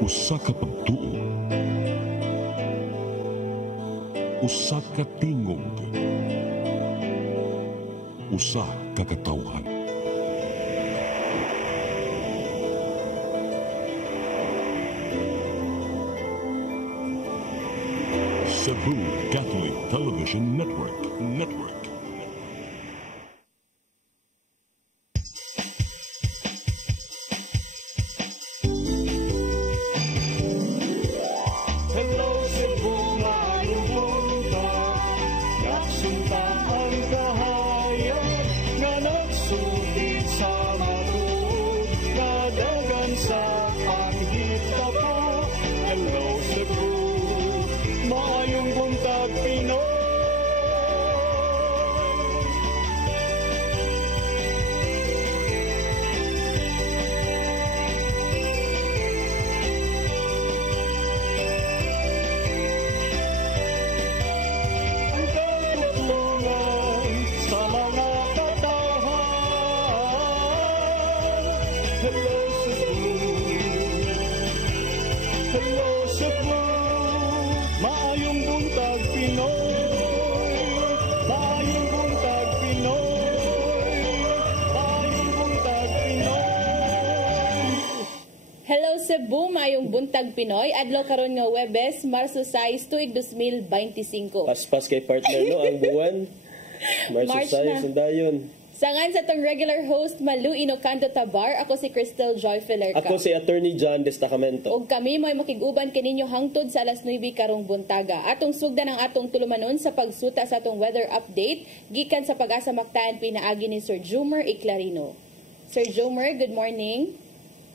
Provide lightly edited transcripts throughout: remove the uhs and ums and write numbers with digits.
Usa ka pagtuo, usa ka tingog, usa ka katawhan. Cebu Catholic Television Network. Hello Cebu, maayong buntag. Kasunta ang kahayag nga nagsugid sa matuod, nadagan sa anghit ka pa. Hello Cebu, maayong buntag Pinoy. Ang katutulungan sa mga katawhan. Hello Cebu, hello Cebu, maayong buntag Pinoy, maayong buntag Pinoy, maayong buntag Pinoy. Hello Cebu, mayong buntag Pinoy. Adlaw karon nga Webes, Marso 6, tuig 2025. Paspas kay partner no ang buwan. March March na. na. Sundayon. Sangan sa tong regular host Malu Inocanto Tabar, ako si Cristel Joy Filerca. Ako si Attorney John Destacamento. Ug kami mo'y makiguban kaninyo hangtod sa alas 9 karong buntaga. Atong sugdan ang atong tulumanon sa pagsuta sa atong weather update gikan sa Pag-asa Mactan pinaagi ni Sir Jomer Iclarino. Sir Jomer, good morning.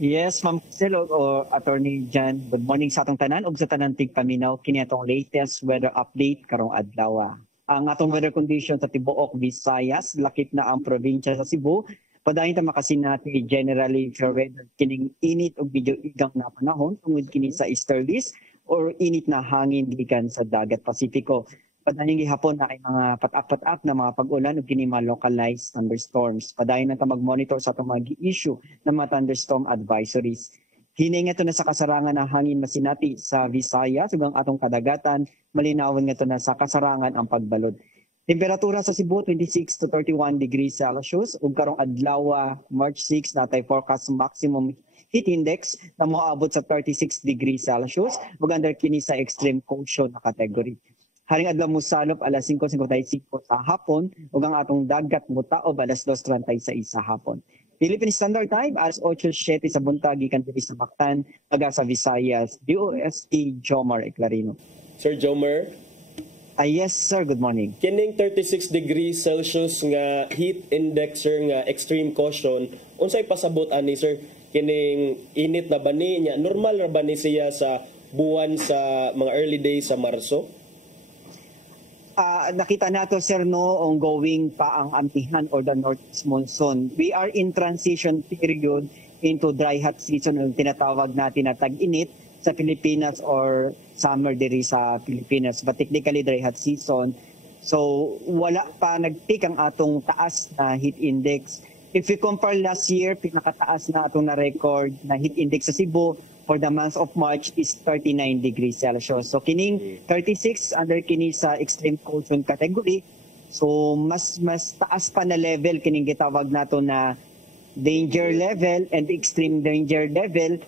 Yes, Ma'am Cristel o Attorney John. Good morning sa atong tanan ug sa tanan tigpaminaw kini atong latest weather update karong adlaw. Ang atong weather condition sa tibuok Visayas, lakip na ang probinsya sa Cebu. Padayon ta makasinati generally for weather kining init ug medyo igang na panahon tungod kini sa easterlies or init na hangin gikan sa dagat Pasipiko. Padayon gihapon na ay mga patak-patak na mga pag-ulan ug kini mga localized thunderstorms. Padayon na ta mag-monitor sa atong mga issue ng mga thunderstorm advisories. Hini nga ito na sa kasarangan ng hangin masinati sa Visayas ug ang atong kadagatan, malinawon nga ito na sa kasarangan ang pagbalod. Temperatura sa Cebu 26 to 31 degrees Celsius ug karong adlaw March 6 natay forecast maximum heat index na moabot sa 36 degrees Celsius ug under kini sa extreme caution na category. Haring adlaw mosalop alas 5:55 sa hapon ug ang atong dagat motaob alas 2:36 sa hapon. Philippine Standard Time alas 8:07 sa buntag gikan diri sa Mactan, aga sa Visayas. DOST Jomar Iclarino. Sir Jomer, Yes sir, good morning. kining 36 degrees Celsius nga heat index sir nga extreme caution, unsay pasabot ani sir? Kining init na bani niya, normal ra bani siya sa buwan sa mga early days sa Marso? Nakita nato sir no ongoing pa ang amihan or the northeast monsoon. We are in transition period into dry hot season ang tinatawag natin na tag-init sa Pilipinas or summer diri sa Pilipinas. But technically dry hot season. So wala pa nag-peak ang atong taas na heat index. If we compare last year, pinakataas na atong na-record na heat index sa Cebu for the month of March is 39 degrees Celsius. So kining 36 under kini sa extreme caution category. So mas taas pa na level kining gitawag nato na danger level and extreme danger level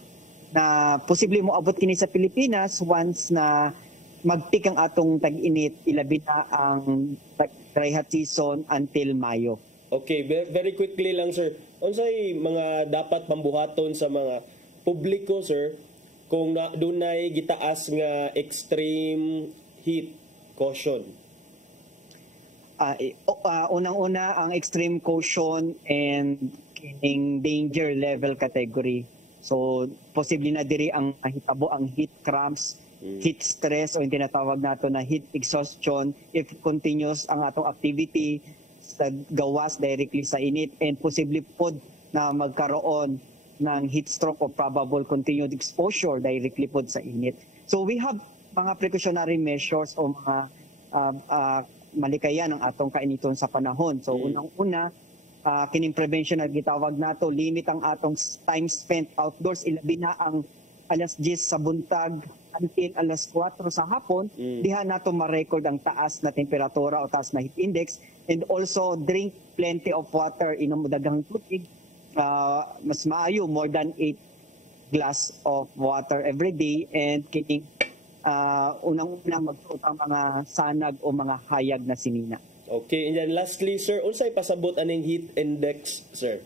na posible mo abot kini sa Pilipinas once na mag-peak ang atong tag-init, ilabi na ang dry hot season until Mayo. Okay, very quickly lang sir. Unsay mga dapat pambuhaton sa mga publiko sir kung dunay gitaas nga extreme heat caution? Unang-una ang extreme caution and kining danger level category. So posible na diri ang mahitabo ang heat cramps, heat stress o yung tinatawag nato na heat exhaustion if continuous ang atong activity sa gawas directly sa init and posible pod na magkaroon ng heat stroke o probable continued exposure directly pod sa init. So we have mga precautionary measures o mga malikayan ng atong kainiton sa panahon. So unang-una, kining prevention na gitawag nato, limit ang atong time spent outdoors, ilabi na ang alas 10 sa buntag until alas 4 sa hapon, diha nato ma-record ang taas na temperatura o taas na heat index, and also drink plenty of water, inom mo daghang tubig, mas maayo more than 8 glass of water every day, and kining unang-unang magsuot ang mga sanag o mga hayag na sinina. Okay, and then lastly, sir, unsay pasabot aning heat index, sir?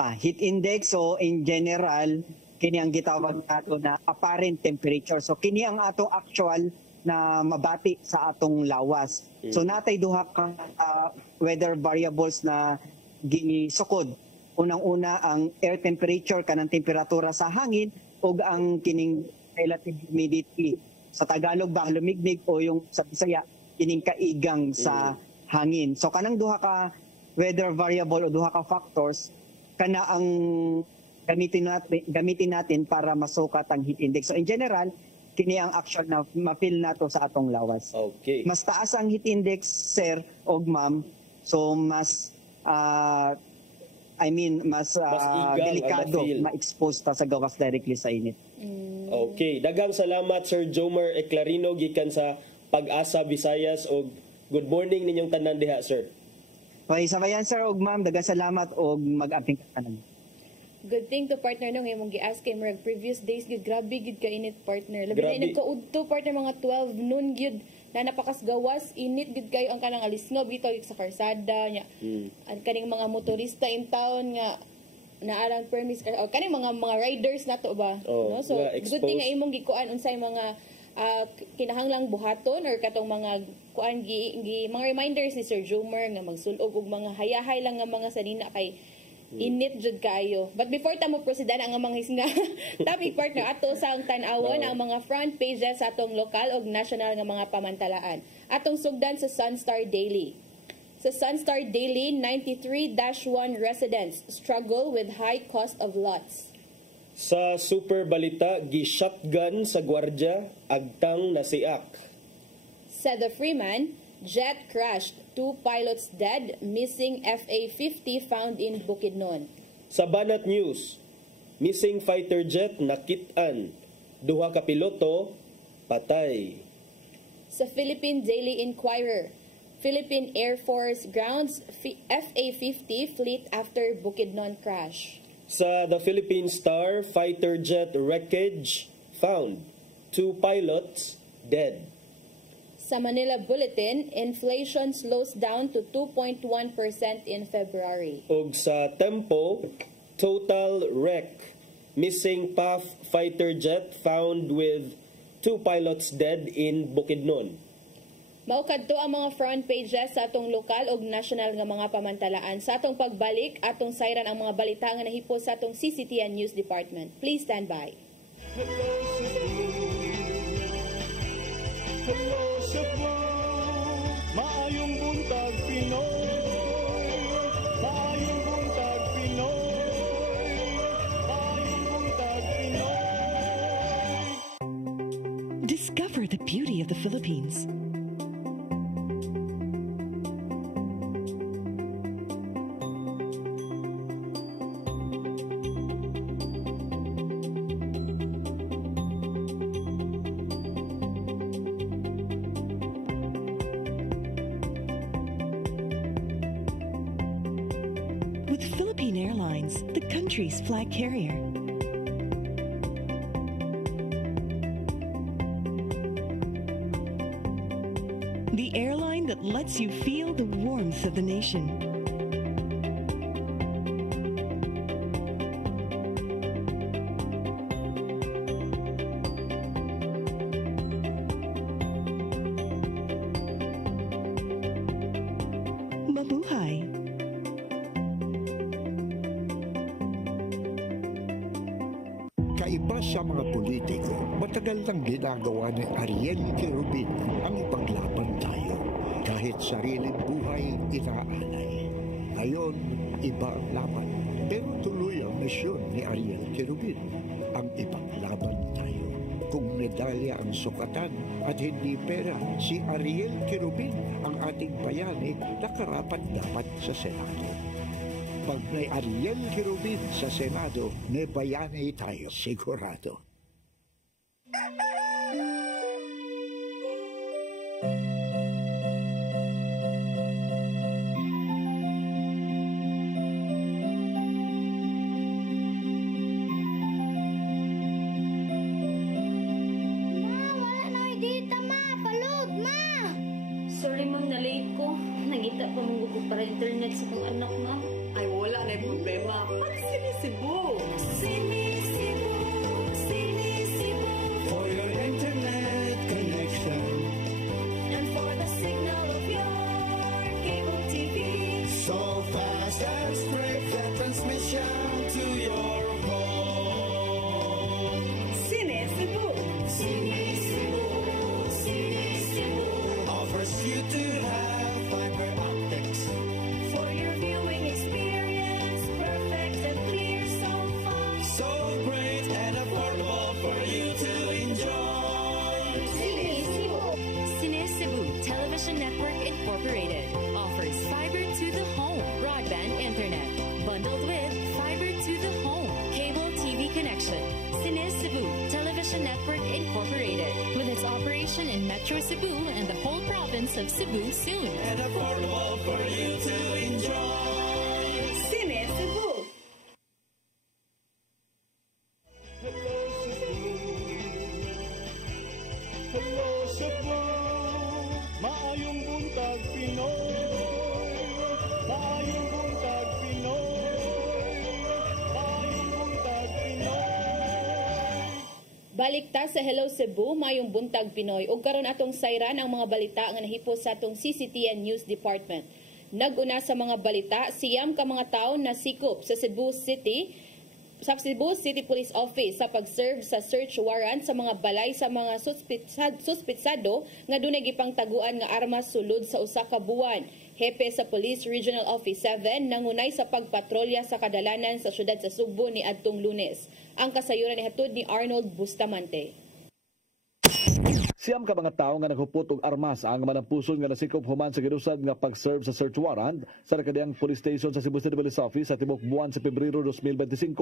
Heat index, so in general, kini ang gitawag nato na apparent temperature. So kini ang ato actual na mabati sa atong lawas. So natay duha ka weather variables na gisukod. Unang-una ang air temperature, kanang temperatura sa hangin, ug ang kining relative humidity. Sa Tagalog ba lumignig, o yung sa Bisaya kining kaigang sa hangin. So kanang duha ka weather variable o duha ka factors kana ang gamitin natin para masukat ang heat index. So in general, kini ang actual na ma-feel nato sa atong lawas. Okay. Mas taas ang heat index, sir o ma'am, so mas mas igang delikado ang ma-feel. ma-expose ta sa gawas directly sa init. Okay, daghang salamat Sir Jomer Eclarino gikan sa Pag-asa Visayas, og good morning ninyong tanan diha, sir. Okay, sabayan sir og ma'am, daghang salamat og mag-amping kanan. Good thing to partner no, ngayon mong gi-ask kay Merg. Previous days, gid grabe gid ka init partner. Labi Grabe. na nagkaudto partner mga 12 noon gid na napakas gawas, init gid kayo ang kanang alisngab bitaw sa karsada nya. Ang kaning mga motorista in town nga naalang permis o kaning mga riders nato ba, Oh, no? So nga good thing nga exposed. imong gikuan unsay mga kinahanglang buhaton or katong mga kuan mga reminders ni Sir Jomer nga magsulog og mga hayahay lang nga mga sanina kay init jud kayo. But before ta mo proceed ang mga hisnga topic partner ato sa ang tan-awon ang mga front pages sa atong lokal ug national nga mga pamantalaan. Atong sugdan sa Sunstar Daily. Sa Sunstar Daily, 93-1 residents struggle with high cost of lots. Sa Super Balita, gi-shotgun sa gwardya, agtang nasiak. Sa The Freeman, jet crashed, 2 pilots dead, missing FA-50 found in Bukidnon. Sa Banat News, missing fighter jet nakit-an, duha ka piloto patay. Sa Philippine Daily Inquirer, Philippine Air Force grounds FA-50 fleet after Bukidnon crash. Sa The Philippine Star, fighter jet wreckage found, 2 pilots dead. Sa Manila Bulletin, inflation slows down to 2.1% in February. Og sa Tempo, total wreck, missing PAF fighter jet found with 2 pilots dead in Bukidnon. Maukadto ang mga front pages sa atong lokal ug national nga mga pamantalaan. Sa atong pagbalik, atong sayran ang mga balita nga nahipos sa atong CCTN News Department. Please stand by. Hello Cebu, maayong buntag Pinoy, maayong buntag Pinoy, maayong buntag Pinoy. Discover the beauty of the Philippines. With Philippine Airlines, the country's flag carrier. The airline that lets you feel the warmth of the nation. Mabuhay! Kaiba sa mga politiko, matagal nang ginagawa ni Ariel Quirubin ang ipaglaban tayo. Kahit sariling buhay, inaalay. Ngayon, iba ang laban. Pero tuloy ang misyon ni Ariel Quirubin, ang ipaglaban tayo. Kung medalya ang sukatan at hindi pera, si Ariel Quirubin ang ating bayani na karapat dapat sa Senado. Pag may Ariel Kirubin sa Senado, may bayani tayo sigurado. Sorry ma'am, na-late ko. Nangita pa mong gusto para internet sa kong anak ma'am. Ay, wala na yung problema. Mag-sinisibo. For your internet connection. And for the signal of your cable TV. So fast and straight the transmission to your home. Sinisibo. Sinisibo. Offers you to have fiber optics. For your viewing experience, perfect and clear so far. So great and affordable for you to enjoy. Cine Cebu Television Network Incorporated offers fiber to the home broadband internet bundled with fiber to the home cable TV connection. Cine Cebu Television Network Incorporated with its operation in Metro Cebu and the whole province of Cebu soon. And affordable for you to enjoy. Sinisibo. Hello Cebu, maayong buntag Pinoy. Maayong buntag Pinoy. Maayong buntag Pinoy. Balikta sa Hello Cebu, mayong buntag Pinoy. Ug karon atong sayran ang mga balita nga nahipos sa atong CCTN News Department. Naguna sa mga balita, siyam ka mga tawo na sikop sa Cebu City Police Office sa pag-serve sa search warrant sa mga balay sa mga suspitsado nga dunay gipangtaguan nga armas sulod sa usa ka buwan. Hepe sa Police Regional Office 7 nangunay sa pagpatrolya sa kadalanan sa syudad sa Sugbo ni adtong Lunes. Ang kasayuran ni hatod ni Arnold Bustamante. Siyam ka mga tao nga naghupot og armas ang manampuson nga nasikop human sa gidusad nga pag-serve sa search warrant sa nakadiyang police station sa Cebu City Police Office sa tibok buwan sa Pebrero 2025.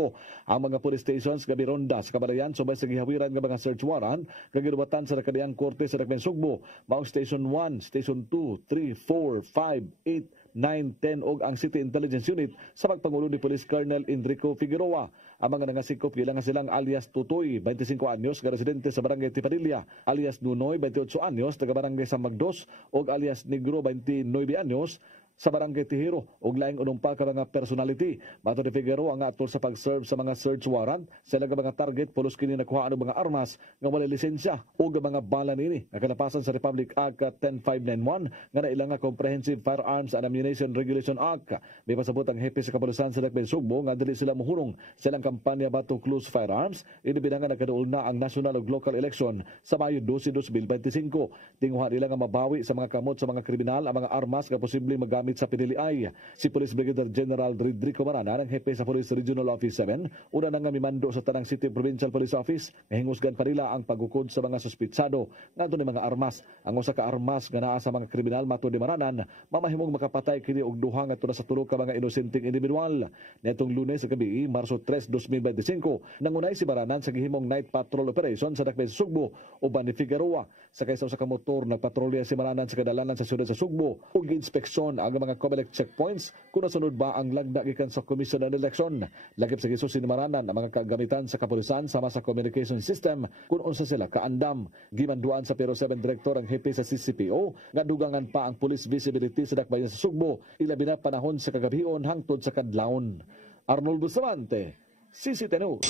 Ang mga police stations gabi ronda sa kabalayan subay sa gihawiran nga mga search warrant nga gidubatan sa nakadiyang korte sa Dakbayan Sugbo. Maong Station 1, Station 2, 3, 4, 5, 8, 9, 10 og ang City Intelligence Unit sa pagpangulo ni Police Colonel Enrico Figueroa. Ang mga nangasikop gilang silang alias Tutoy, 25 anyos, nga residente sa Barangay Tipadilla, alias Nunoy, 28 anyos, taga Barangay San Magdos, og alias Negro, 29 anyos, sa Barangay Tihiro ug laing unong pa ka mga personality. Mato ni Figueroa nga atol sa pag-serve sa mga search warrant, sila nga mga target pulos kini nakuha ang mga armas nga wala lisensya ug mga bala nini nga kalapasan sa Republic Act 10591 nga naila nga Comprehensive Firearms and Ammunition Regulation Act. May pasabot ang hepe sa kapulisan sa Dakbayan Sugbo nga dili sila mohurong silang kampanya bato close firearms inibidangan nagkaduol na ang national ug local election sa Mayo 12, 2025. Tinguha nila nga mabawi sa mga kamot sa mga kriminal ang mga armas nga posibleng magamit sa piniliay. Si Police Brigadier General Rodrigo Marana ng hepe sa Police Regional Office 7 una nang mimando sa tanang City Provincial Police Office nga hingusgan pa nila ang pagukod sa mga suspitsado ngadto ni mga armas. Ang usa ka armas nga naa sa mga kriminal matud ni Maranan mamahimong makapatay kini og duha ngadto sa tulo ka mga inosenteng individual. Netong Lunes sa gabi, Marso 3, 2025, nangunay si Maranan sa gihimong night patrol operation sa Dakbayan Sugbo uban ni Figueroa. Sa kaysa sa motor nagpatrolya si Maranan sa kadalanan sa syudad sa Sugbo ug inspeksyon ang mga COMELEC checkpoints kung nasunod ba ang lagda gikan sa Commission on Election. Lagip sa gisusin ni Maranan ang mga kagamitan sa kapulisan sama sa communication system kung unsa sila kaandam. Gimanduan sa Pero 7 Director ang hepe sa CCPO nga dugangan pa ang police visibility sa Dakbayan sa Sugbo ilabi na panahon sa kagabion hangtod sa kadlawon. Arnold Bustamante, CCTN News.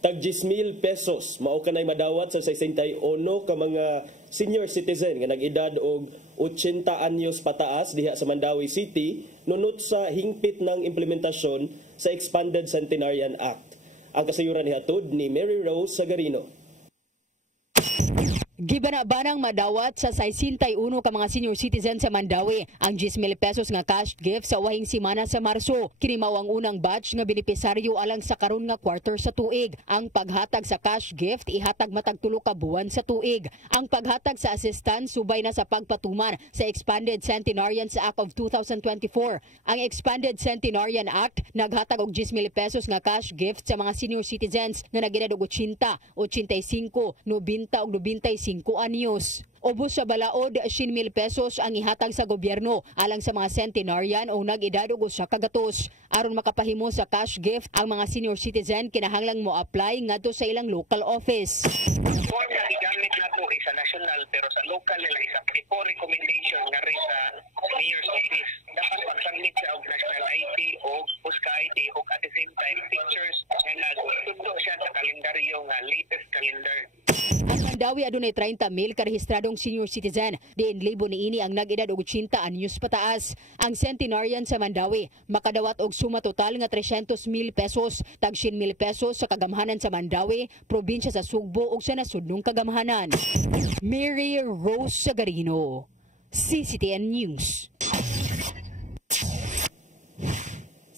Tag 10,000 pesos mao kanay madawat sa 61 ka mga senior citizen nga nag-edad og 80 anyos pataas diha sa Mandawi City nunot sa hingpit ng implementasyon sa Expanded Centenarian Act. Ang kasayuran ni hatod ni Mary Rose Sagarino. Gibana-banang madawat sa 61 ka mga senior citizen sa Mandawi ang 10,000 pesos nga cash gift sa wahing simana sa Marso. Kini mao ang unang batch nga benepisaryo alang sa karon nga quarter sa tuig. Ang paghatag sa cash gift ihatag matag 3 ka buwan sa tuig. Ang paghatag sa assistance subay na sa pagpatuman sa Expanded Centenarian Act of 2024. Ang Expanded Centenarian Act naghatag og 10,000 pesos nga cash gift sa mga senior citizens nga nag-edad og 80, 85, 90 ug 95 anyos. Ubos sa balaod, 100,000 pesos ang ihatag sa gobyerno alang sa mga centenarian o nag-edad og 100 ka gatos. Aron makapahimo sa cash gift, ang mga senior citizen kinahanglang mo apply ngadto sa ilang local office. Form na gigamit na po isa national pero sa local nila isa before recommendation nga rin sa mayor's office. Dapat mag-submit sa og national ID o PUSCA ID o at the same time pictures na nagtundo siya sa kalendaryo nga latest calendar. Ang Mandawi adunay 30,000 karehistradong senior citizen. Diin libo niini ang nag-edad og 80 anyos pataas. Ang centenarian sa Mandawi makadawat og suma total nga 300,000 pesos, tag 100,000 pesos sa kagamhanan sa Mandawi, probinsya sa Sugbo ug sa nasudnong kagamhanan. Mary Rose Sagarino, CCTN News.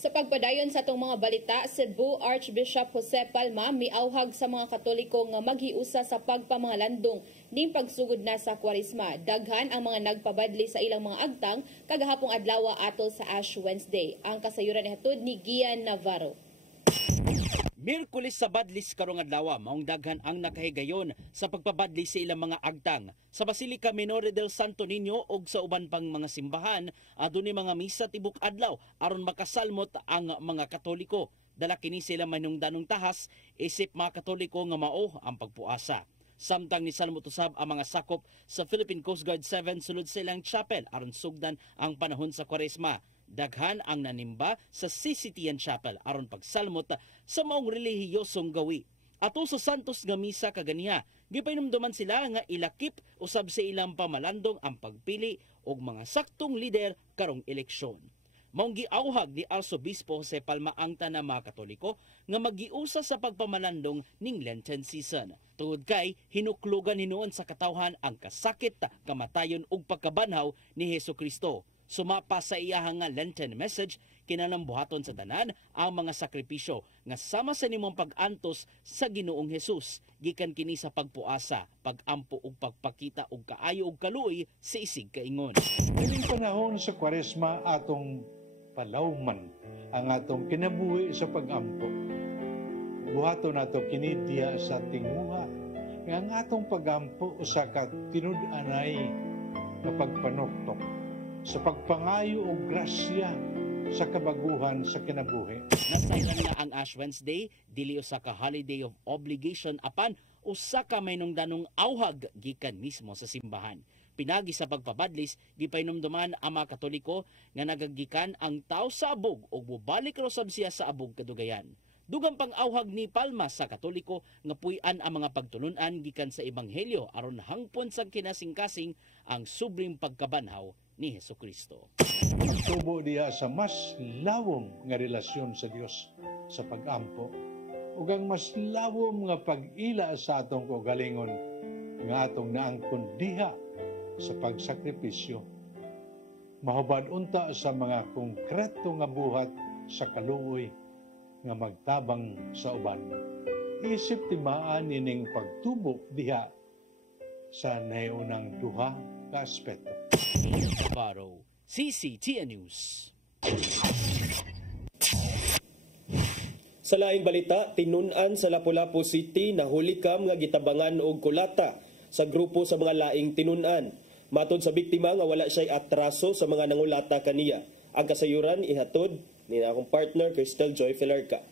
Sa pagpadayon sa atong mga balita, Cebu Archbishop Jose Palma miauhag sa mga Katoliko nga maghiusa sa pagpamangalandong ning pagsugod na sa Kwaresma. Daghan ang mga nagpabadli sa ilang mga agtang kagahapong adlaw atol sa Ash Wednesday. Ang kasayuran ihatod ni Gian Navarro. Miyerkules sa badlis karong adlaw maong daghan ang nakahigayon sa pagpabadli sa ilang mga agtang sa Basilica Minore del Santo Niño ug sa uban pang mga simbahan adunay mga misa tibok adlaw aron makasalmot ang mga Katoliko. Dala kini sila manungdanong tahas isip mga Katoliko nga mao ang pagpuasa. Samtang ni salmot usab ang mga sakop sa Philippine Coast Guard 7 sulod sa ilang chapel aron sugdan ang panahon sa Kwaresma. Daghan ang nanimba sa CCTN Chapel aron pagsalmot sa maong relihiyosong gawi. Ato sa Santos nga misa kaganiha, gipainumduman sila nga ilakip usab sa ilang pamalandong ang pagpili og mga saktong lider karong eleksyon. Maong giauhag ni Arsobispo Jose Palma ang tanang mga Katoliko nga magiusa sa pagpamalandong ning Lenten season. Tungod kay hinuklugan hinuon sa katawhan ang kasakit, kamatayon ug pagkabanhaw ni Hesukristo. Sumapa sa iyahang nga Lenten message, kinanambuhaton sa tanan ang mga sakripisyo nga sama sa nimong pag-antos sa Ginoong Hesus. Gikan kini sa pagpuasa, pag-ampo ug pagpakita og kaayo ug kaluoy sa isig kaingon. Kining panahon sa Kwaresma atong palawman ang atong kinabuhi sa pag-ampo. Buhaton nato kini diya sa tinguha nga ang atong pag-ampo usa ka tinud-anay nga pagpanuktok sa pagpangayo o grasya sa kabaguhan sa kinabuhi. Nasayran nga ang Ash Wednesday, dili usa ka holiday of obligation apan usa ka maynungdanong auhag gikan mismo sa simbahan. Pinagi sa pagpabadlis, gipainomduman ang mga Katoliko nga nagagikan ang tao sa abog o mubalik rosab siya sa abog kadugayan. Dugang pang auhag ni Palma sa Katoliko nga puy-an ang mga pagtulunan gikan sa Ebanghelyo aron hangpon sa kinasing-kasing ang subring pagkabanhaw ni Hesukristo. Pagtubo diha sa mas lawom nga relasyon sa Dios sa pag-ampo ug ang mas lawom nga pag-ila sa atong kaugalingon nga atong naangkon diha sa pagsakripisyo. Mahubad unta sa mga konkreto nga buhat sa kaluoy nga magtabang sa uban. Isip timaan ining pagtubo diha sa naunang duha ka aspeto. Navarro, CCTN News. Sa laing balita, tinunan sa Lapu-Lapu City na hulikam nga gitabangan og kulata sa grupo sa mga laing tinunan. Matod sa biktima nga wala siya atraso sa mga nangulata kaniya. Ang kasayuran ihatod ni akong partner Crystal Joy Filarca.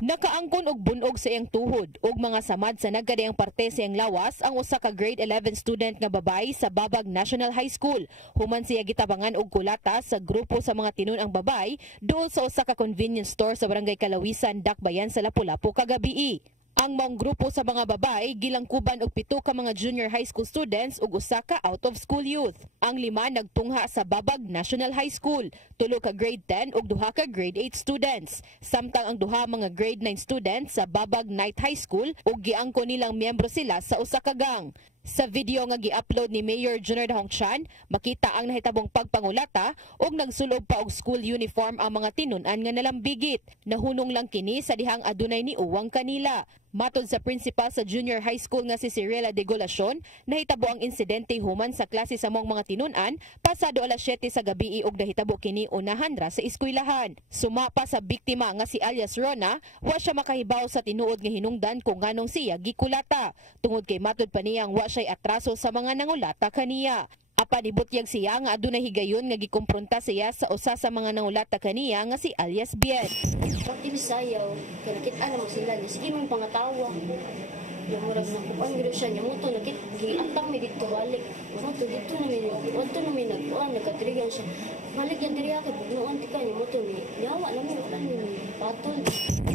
Nakaangkon og bunog sa iyang tuhod ug mga samad sa nagkadayang parte sa iyang lawas ang usa ka grade 11 student nga babae sa Babag National High School. Human siya gitabangan og kulata sa grupo sa mga tinun-ang babae duol sa usa ka convenience store sa Barangay Kalawisan, Dakbayan sa Lapu-Lapu kagabii. Ang maong grupo sa mga babae gilangkuban og 7 ka mga junior high school students ug 1 ka out of school youth. Ang 5 nagtungha sa Babag National High School, 3 ka grade 10 ug 2 ka grade 8 students. Samtang ang 2 mga grade 9 students sa Babag Night High School ug giangko nilang miyembro sila sa usa ka gang. Sa video nga gi-upload ni Mayor Junior Dahongchan, makita ang nahitabong pagpangulata ug nagsulob pa og school uniform ang mga tinun-an nga nalambigit. Nahunong lang kini sa dihang adunay ni uwang kanila. Matod sa principal sa junior high school nga si Cirela de Golacion, nahitabo ang insidente human sa klase sa mong mga tinun-an pasado alas 7 sa gabi ug nahitabo kini unahan ra sa eskwelahan. Sumapa sa biktima nga si alias Rona, wa siya makahibaw sa tinuod nga hinungdan kung nganong siya gikulata. Tungod kay matod pa niyang wa siya'y atraso sa mga nangulata kaniya. Apan ibutyag siya nga adunay higayon nga gikumpronta siya sa usa sa mga nangulata kaniya nga si alias Bien. Pati sayaw, kinakit-an mo sila, sige mong pangatawa. Yung murag nakupan gino siya, niya mo ito, giatang mi dito balik. Mato dito namin nagpuan, nagkatrigan siya. Balik yan diri ako, bugnuan tika niya mo ito, yawa namin, wala niya, patol.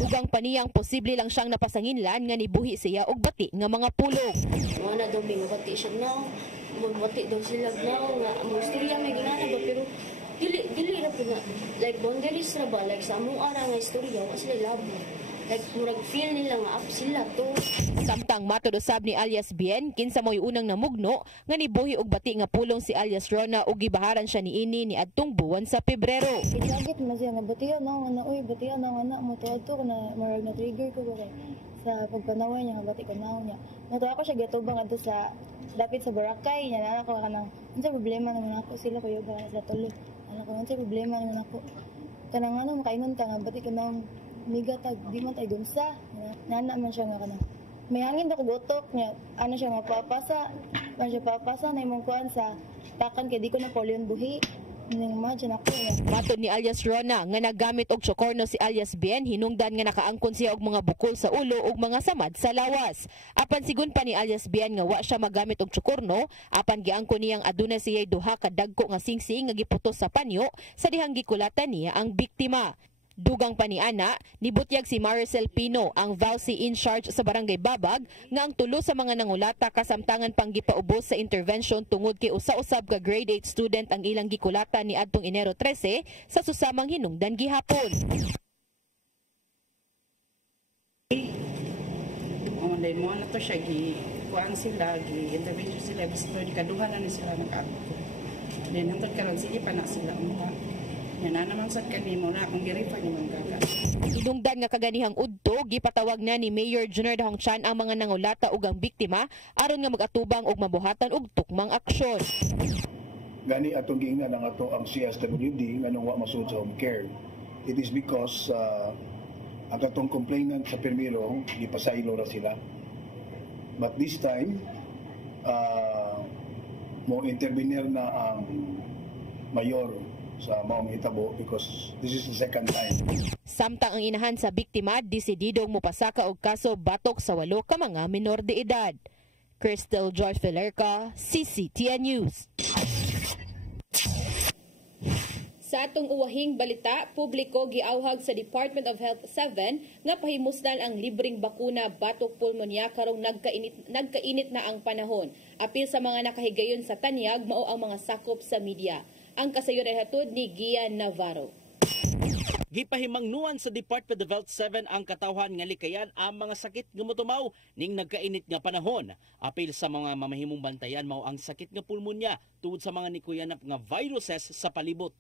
Ugang paniyang posible lang siyang napasanginlan nga nibuhi siya og bati nga mga pulong. Mga na daw may mabati siya na, mabati daw sila na, nga mo istorya may ginana ba, pero dili na po na, like boundaries na ba, like sa among ara nga istorya, wala sila labo. Like murag feel nila nga up sila to. Samtang matod usab ni alias Bien, kinsa mo'y unang namugno nga nibuhi og bati nga pulong si alias Rona ug gibaharan siya niini ni adtong buwan sa Pebrero. Gagit man siya nga batiya na nga uy batiya na nga mo tuadto na marag na trigger ko kay sa pagpanawa niya nga bati kanaw niya. Nato ako siya gatubang adto sa dapit sa Boracay niya na ako kanang unsa problema naman ako sila kuya ba sa tuloy. Ano ko unsa problema naman ako. Kanang ano makaingon ta nga bati kanaw miga tag di man tay gunsa nana man siya nga kana may hangin daw gotok niya ano siya nga papasa man siya papasa na imong kuan sa takan kay di ko na polion buhi ning imagine ako niya. Matod ni alias Rona nga nagamit og tsokorno si alias Bien, hinungdan nga nakaangkon siya og mga bukol sa ulo ug mga samad sa lawas. Apan sigon pa ni alias Bien nga wa siya magamit og tsokorno, apan giangkon niyang aduna siya duha ka dagko nga singsing nga giputos sa panyo sa dihang gikulatan niya ang biktima. Dugang pa ni ana, nibutyag si Maricel Pino, ang VALC in charge sa Barangay Babag, nga ang tulo sa mga nangulata kasamtangan pang gipaubos sa intervention tungod kay usa-usab ka grade 8 student ang ilang gikulata ni adtong Enero 13 sa susamang hinungdan gihapon. Dahil mo na to siya, kuhaan sila, intervention sila, gusto di kaduhan na sila nag-agpo. Then hantod karon sige pa na sila umuha. Yan na naman sa kanimo na kung giripa ni mong gaga. Hinungdan nga kaganihang udto, gipatawag na ni Mayor Junior Dahongchan ang mga nangulata ug ang biktima aron nga mag-atubang og mabuhatan og tukmang aksyon. Gani atong giingnan ang ato ang CSWD nga nang wa masud sa home care. It is because ang atong complainant sa permiro gipasaylo ra sila. But this time mo intervenir na ang mayor sa maong hitabo because this is the second time. Samtang ang inahan sa biktima desididong mopasaka og kaso batok sa 8 ka mga menor de edad. Crystal Joy Filerca, CCTN News. Sa atong uwahing balita, publiko giawhag sa Department of Health 7 nga pahimusdan ang libreng bakuna batok pulmonya karong nagkainit na ang panahon. Apil sa mga nakahigayon sa tanyag mao ang mga sakop sa media. Ang kasayon ay hatod ni Gian Navarro. Gipahimangnuan sa Department of Health 7 ang katawhan nga likayan ang mga sakit nga motumaw ning nagkainit nga panahon. Apil sa mga mamahimong bantayan mao ang sakit nga pulmonya tungod sa mga nikuyanap nga viruses sa palibot.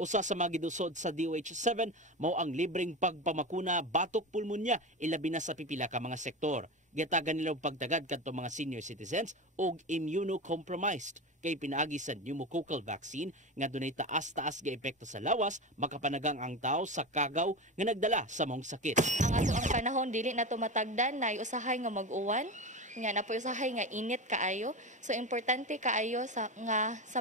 Usa sa mga gidusod sa DOH7 mao ang libreng pagpamakuna batok pulmonya ilabi na sa pipila ka mga sektor. Gitagan nila og pagtagad kadto mga senior citizens ug immunocompromised kay pinaagi sa pneumococcal vaccine nga dunay taas-taas nga epekto sa lawas makapanagang ang tao sa kagaw nga nagdala sa mong sakit. Ang ato ang panahon dili na tumatagdan na usahay nga mag-uwan nga na usahay nga init kaayo, so importante kaayo sa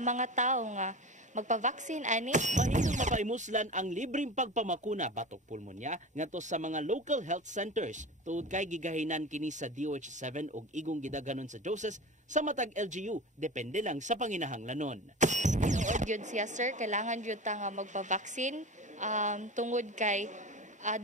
mga tao nga magpa-vaccine ani. Mahimong mapaimuslan ang libreng pagpamakuna batok pulmonya ngadto sa mga local health centers tuod kay gigahinan kini sa DOH7 ug igong gidaganon sa doses sa matag LGU depende lang sa panginahanglanon. Tuod gyud siya sir, kailangan gyud ta nga magpa-vaccine tungod kay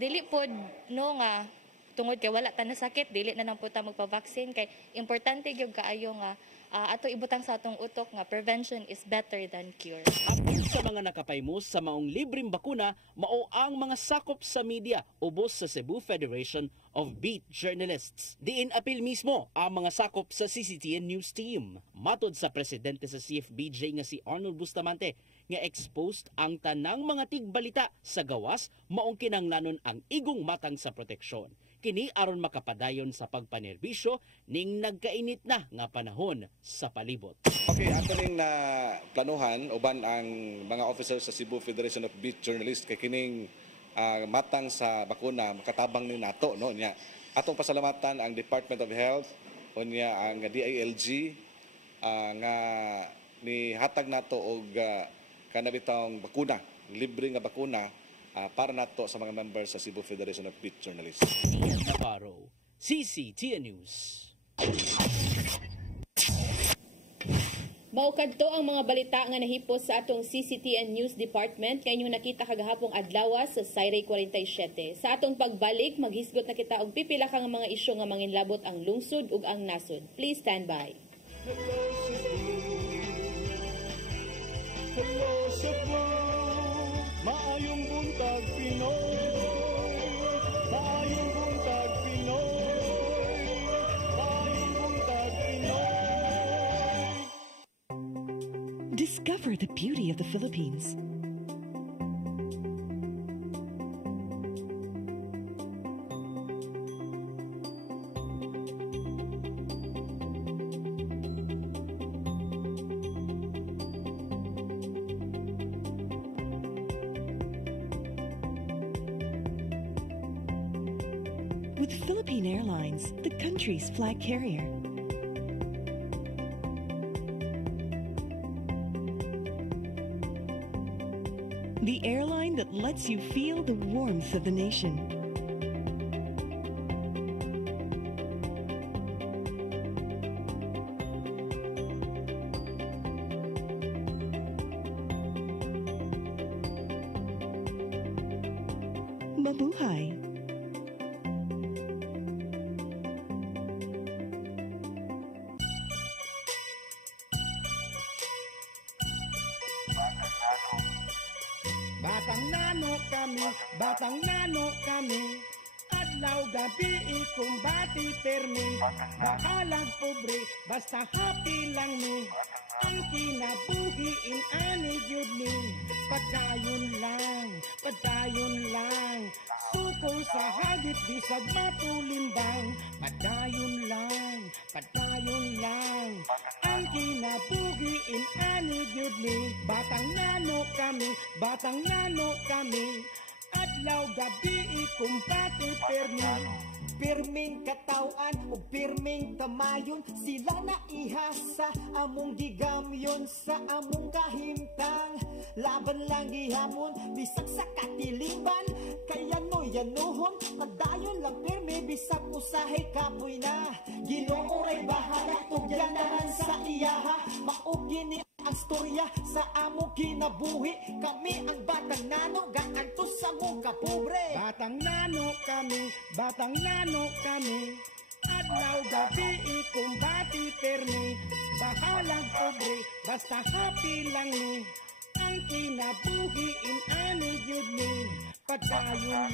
dili pod no nga tungod kay wala ta na sakit dili na nang puta magpa-vaccine kay importante gyud kaayo nga ato ibutang sa atong utok nga prevention is better than cure. Apil sa mga nakapaymos sa maong libreng bakuna, mao ang mga sakop sa media ubos sa Cebu Federation of Beat Journalists. Diin apil mismo ang mga sakop sa CCTN News Team. Matod sa presidente sa CFBJ nga si Arnold Bustamante, nga exposed ang tanang mga tigbalita sa gawas maong kinanglanon ang igong matang sa proteksyon. Kini aron makapadayon sa pagpanerbisyo ning nagkainit na nga panahon sa palibot. Okay, ato ning na planuhan uban ang mga officers sa Cebu Federation of Beat Journalists kay kining matang sa bakuna makatabang ni nato no nya. Atong pasalamatan ang Department of Health unya ang DILG nga ni hatag nato og kanabitang bakuna, libre nga bakuna para nato sa mga members sa Cebu Federation of Beat Journalists. Ian Navarro, CCTN News. Maukadto ang mga balita nga nahipos sa atong CCTN News Department kay inyong nakita kagahapong adlaw sa Sayre 47. Sa atong pagbalik, maghisgot na kita og pipila ka nga mga isyu nga manginlabot ang lungsod ug ang nasod. Please stand by. Hello Cebu, maayong buntag Pinoy, maayong buntag Pinoy, maayong buntag Pinoy. Discover the beauty of the Philippines. With Philippine Airlines, the country's flag carrier. The airline that lets you feel the warmth of the nation. Mabuhay! Batang nano kami, adlaw gabi ikumbati permi, bahalag pobre, basta happy lang mi, ang kinabuhiin ani gyud ni, padayon lang, suko sa hagit bisag matulimbang, padayon lang, ang kinabuhiin ani gyud ni, batang nano kami, adlaw gabi ikumpati permi, pirming katawan o pirming kamayon, sila na ihasa among gigamyon sa among kahimtang, laban lang gihamon bisag sa katiliban, kaya no yanuhon pagdayon lang pirmi bisag usahay kapoy na, Ginoo ray bahala tugyanan sa iyaha, maugi ni ang storya sa among kinabuhi, kami ang batang nano gaantos sa mong kapobre, batang nano kami, adlaw gabi ikumbati permi, bahalang pobre basta happy lang ni, ang kinabuhiin ani gyud ni, padayon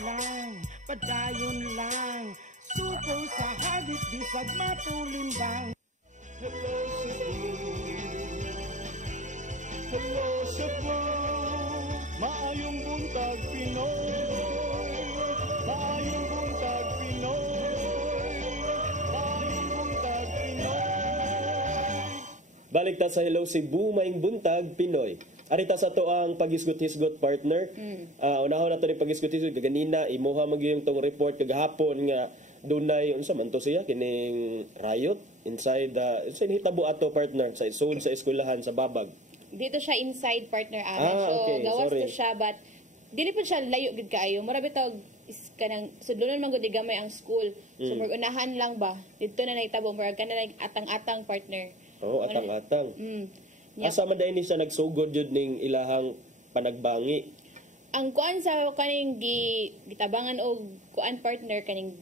lang, suko sa hagit bisag matulimbang. Hello Cebu, maayong buntag Pinoy, maayong buntag Pinoy, maayong buntag Pinoy. Balik ta sa Hello Cebu, maayong buntag Pinoy. Arita sa to ang paghisgot-hisgot partner. Unahon nato ni paghisgot-hisgot ganina imuha magyung tong report kagahapon nga dunay unsa man to siya kining riot inside hitabo ato partner sa zone sa eskwelahan sa Babag. Dito siya inside partner amin. So gawas to siya but dili po siya layo gid kaayo. Murabi tawag kanang sudlonon man gud gamay ang school. So unahan lang ba dito na nahitabo murag kana lang atang-atang partner. Atang-atang. Asa man dai ni siya nagsugod jud ning ilahang panagbangi. Ang kuan sa kaning gitabangan og kuan partner kaning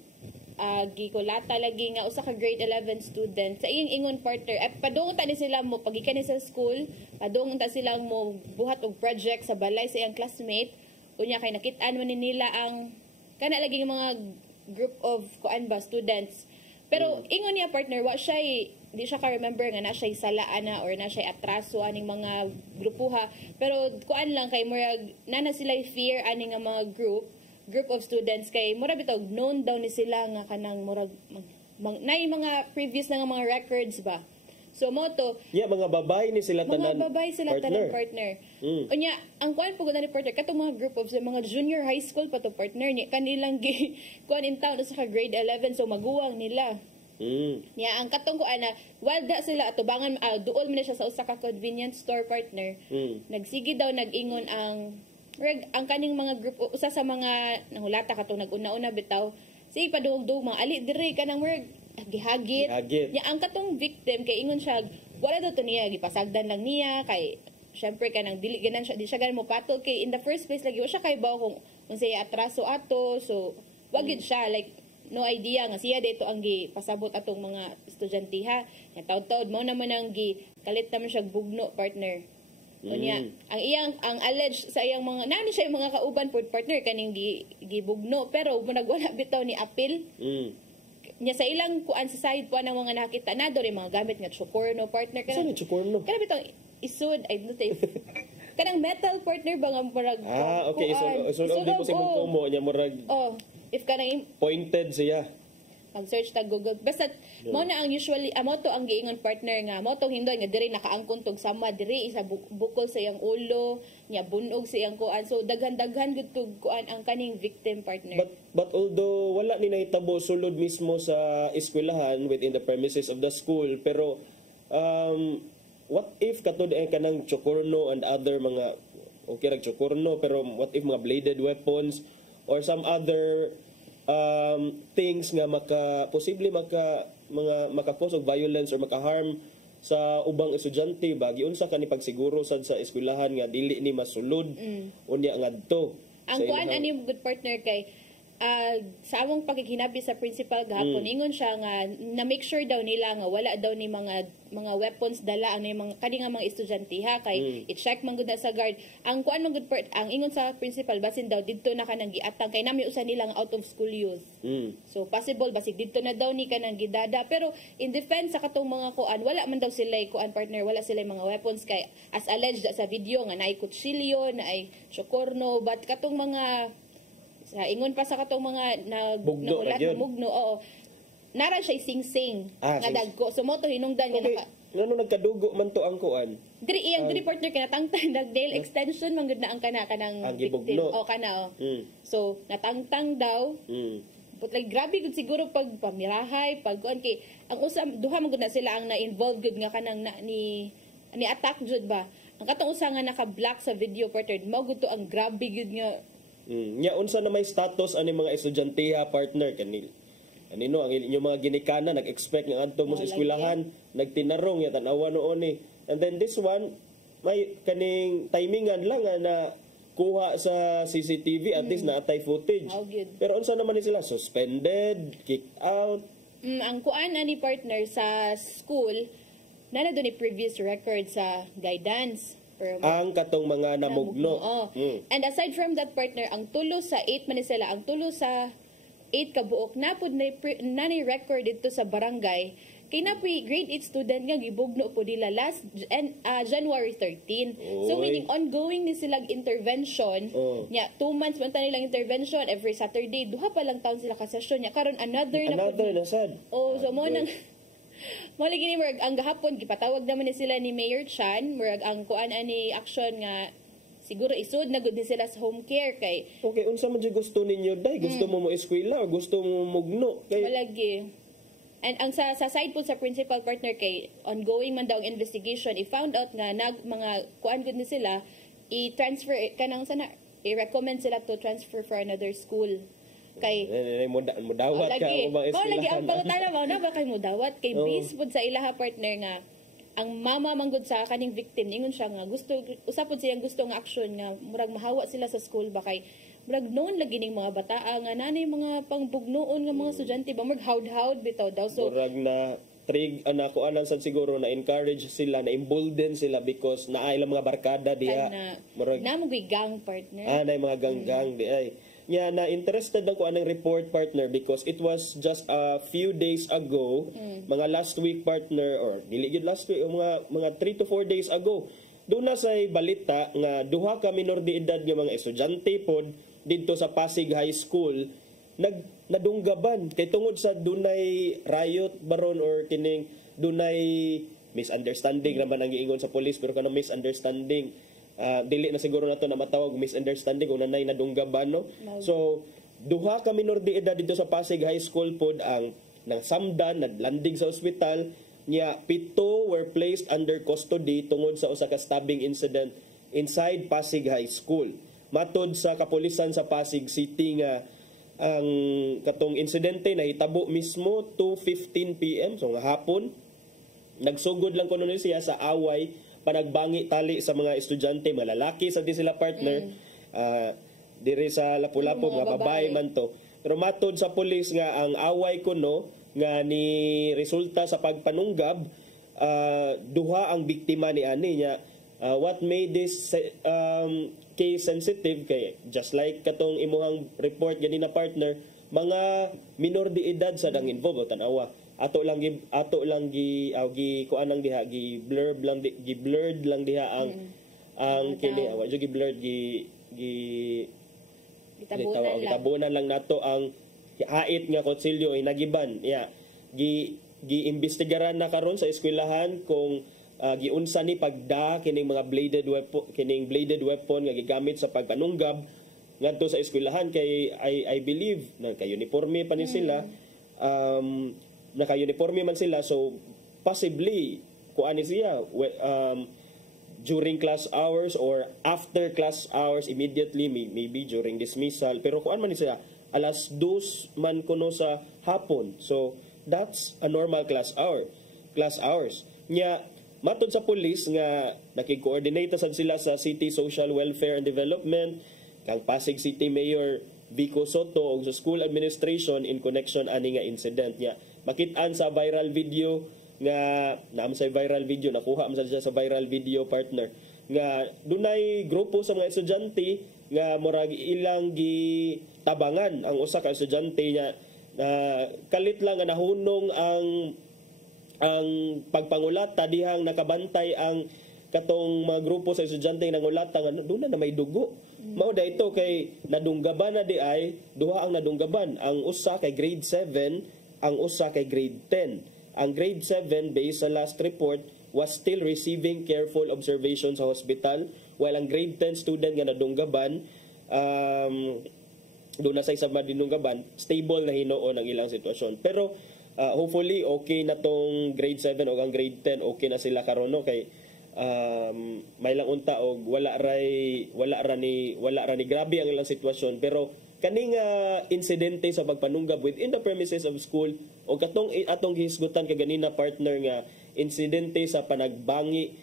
gikulata lagi nga usa ka grade 11 student sa iyang ingon partner padung ta ni sila mo pagikan ni sa school, padung ta sila mo buhat og project sa balay sa iyang classmate unya kay nakit-an man ni nila ang kana lagi mga group of kuan ba students. Pero ingon niya partner wa siya di siya ka remember nga na siya salaan na or na siya atraso aning mga grupuha, pero kuan lang kay murag nana sila fear aning nga mga group of students kay mura bitaw known daw ni sila nga kanang murag nay mga previous na nga mga records ba. So mo to mga babay ni sila tanan. Mga babay sila tanan partner. Unya ang kuan pugod ni partner katong mga group of mga junior high school pa to partner ni kanilang kuan in town sa grade 11 so maguwang nila. Niya ang katong kuan na walda sila atubangan duol man siya sa usa ka convenience store partner. Nagsigi daw nag-ingon ang kaning mga group usa sa mga nangulata katong nag-una-una bitaw si padugdog mga ali diri kanang gihagit nya ang katong victim kay ingon siya wala daw to niya gipasagdan lang niya kay syempre kanang dili ganan siya di siya ganan mo patol kay in the first place lagi wa siya kay baw kung unsay atraso ato so wag gid siya like no idea nga siya dito ang gipasabot atong mga estudyante nya taud-taud mao naman ang kalit naman siya bugno partner. Unya ang alleged sa iyang mga nani siya yung mga kauban pod partner kaning gibugno pero nagwala bitaw ni apil. Nya sa ilang kuan sa side po ng mga nakita na do rin mga gamit nga chocorno partner kanang chocorno kana bitaw isud I don't know kanang metal partner ba nga murag okay isud di po si mo nya murag if kanang pointed siya pag-search ta Google. Basta, mo na ang usually, mo to ang giingon partner nga, mo tong hindoy nga diri nakaangkon tog sama, diri isa bukol sa iyang ulo, niya bunog sa iyang kuan. So, daghan-daghan gud tog kuan ang kaning victim partner. But although wala ni nahitabo sulod mismo sa eskwelahan within the premises of the school, pero what if katud kanang chocorno and other mga, okay rag chocorno, pero what if mga bladed weapons or some other things nga posible makapos og violence or makaharm sa ubang estudyante ba giunsa ka ni pagsiguro sad sa eskwelahan nga dili ni masulod unya ngadto ang kuan ani good partner kay sa among pagkikinabi sa principal gahapon ingon siya nga na make sure daw nila nga wala daw ni mga weapons dala ang mga kani nga mga estudyante kay i-check man gud na sa guard ang kuan man gud ang ingon sa principal basin daw didto na kanang giatang kay nami usa nila nga out of school youth so possible basig didto na daw ni kanang gidada pero in defense sa katong mga kuan wala man daw sila kuan partner wala sila mga weapons kay as alleged sa video nga naay kutsilyo naay chocorno but katong mga sa ingon pa sa katong mga nagulat na mugno nara siya sing-sing nga dagko so mo to hinungdan nga Ngano nagkadugo man to ang kuan? Diri partner kinatangtang nail extension man gud na ang kanang victim kana so natangtang daw but like grabe gud siguro pag pamirahay pag kuan kay ang usa duha man gud na sila ang na-involved gud nga kanang ni attack jud ba ang katong usa nga naka-black sa video partner mao gud to ang grabe gud nga nya unsa na may status ani mga estudyante partner kanil anino ang inyong mga ginikana nag-expect nga adto mo sa eskwelahan nagtinarong ya tan-awa noon ni and then this one may kaning timingan lang na kuha sa CCTV at least naatay footage pero unsa naman ni sila suspended kicked out ang kuan ani partner sa school nana do ni previous record sa guidance ang katong mga namugno. And aside from that partner, ang tulo sa 8 man sila, ang tulo sa 8 kabuok napod na ni record dito sa barangay. Kay napoy grade 8 student nga gibugno po nila last January 13. So meaning ongoing ni silang intervention. Nya 2 months man nilang intervention every Saturday. Duha pa lang taon sila ka session nya karon another na sad. So mo nang lagi ni murag ang gahapon gipatawag naman ni sila ni Mayor Chan murag ang kuan ani action nga siguro isud na gud ni sila sa home care kay okay unsa man jud gusto ninyo day gusto mo eskwela o gusto mo mugno kay malagi and ang sa side po sa principal partner kay ongoing man daw ang investigation i-found out nga mga kuan gud ni sila i-transfer kanang sana i-recommend sila to transfer for another school kay mudawat ka ubang eskwelahan. Lagi ang pangutana mo na ba kay mudawat kay based pud sa ilaha partner nga ang mama manggod sa kaning victim ingon siya nga gusto usapod siyang gusto nga action nga murag mahawa sila sa school ba kay brag noon lagi ning mga bataa nga nanay mga pangbugnoon nga mga estudyante ba maghawd-hawd bitaw daw. So murag na ako anan sad siguro na encourage sila, na embolden sila because naay lang mga barkada diha. murag namo gang partner. Na mga gang-gang di ay. Nya na interested ako anang report partner because it was just a few days ago, mga last week partner or dili gyud last week, mga 3 to 4 days ago. Doon na say balita nga duha ka minor de edad nga mga estudyante pod didto sa Pasig High School nadunggaban kay tungod sa dunay riot baron or kining dunay misunderstanding naman ang giingon sa police, pero kanang misunderstanding dili na siguro nato na matawag misunderstanding kung nanay nadunggaban no. So duha ka minor de edad dito sa Pasig High School pod ang nang samdan nadlanding sa ospital nya 7 were placed under custody tungod sa usa ka stabbing incident inside Pasig High School. Matod sa kapulisan sa Pasig City nga ang katong insidente nahitabo mismo 2:15 PM so nga hapon. Nagsugod lang kuno siya sa away panagbangi tali sa mga estudyante, mga lalaki sa di sila partner. Diri sa Lapu-Lapu mga babae man to. Pero matod sa pulis nga ang away kuno nga ni resulta sa pagpanunggab, duha ang biktima ni ani nya. What made this case sensitive kay just like katong imuhang report gani na partner, mga minor de edad sa dang involved tanawa. Ato lang gi kuan lang diha gi blurred lang diha ang kini awa jo gi blurred gitabunan lang nato ang hait nga konsilyo ay nagiban giimbestigaran na karon sa eskwelahan kung giunsa ni pagda kining mga bladed weapon nga gigamit sa pagpanunggab ngadto sa eskwelahan kay I believe na kay uniforme pa ni sila naka-uniforme man sila, so possibly kuan siya during class hours or after class hours immediately, maybe during dismissal, pero kuan man siya alas 2 man kuno sa hapon, so that's a normal class hours nya. Matod sa police nga nakig-coordinate sad sila sa City Social Welfare and Development kang Pasig City Mayor Vico Soto ug sa school administration in connection ani nga incident nya. Makit-an sa viral video nga nakuha man siya sa viral video partner nga dunay grupo sa mga estudyante nga murag ilang gitabangan ang usa ka estudyante nya kalit lang nga nahunong ang pagpangulata dihang nakabantay ang katong mga grupo sa estudyante nangulata nga doon na may dugo. Mao da ito kay nadunggaban na di ay duha ang nadunggaban, ang usa kay grade 7, ang usa kay grade 10. Ang grade 7 based sa last report was still receiving careful observation sa hospital, while ang grade 10 student nga nadunggaban doon na sa isang madinunggaban, stable na hinuon ang ilang sitwasyon. Pero hopefully okay na tong grade 7 o ang grade 10 okay na sila karon no kay may lang unta og wala ra ni grabe ang ilang sitwasyon, pero kaning insidente sa pagpanunggab within the premises of school o katong atong gihisgutan kay ganina partner nga insidente sa panagbangi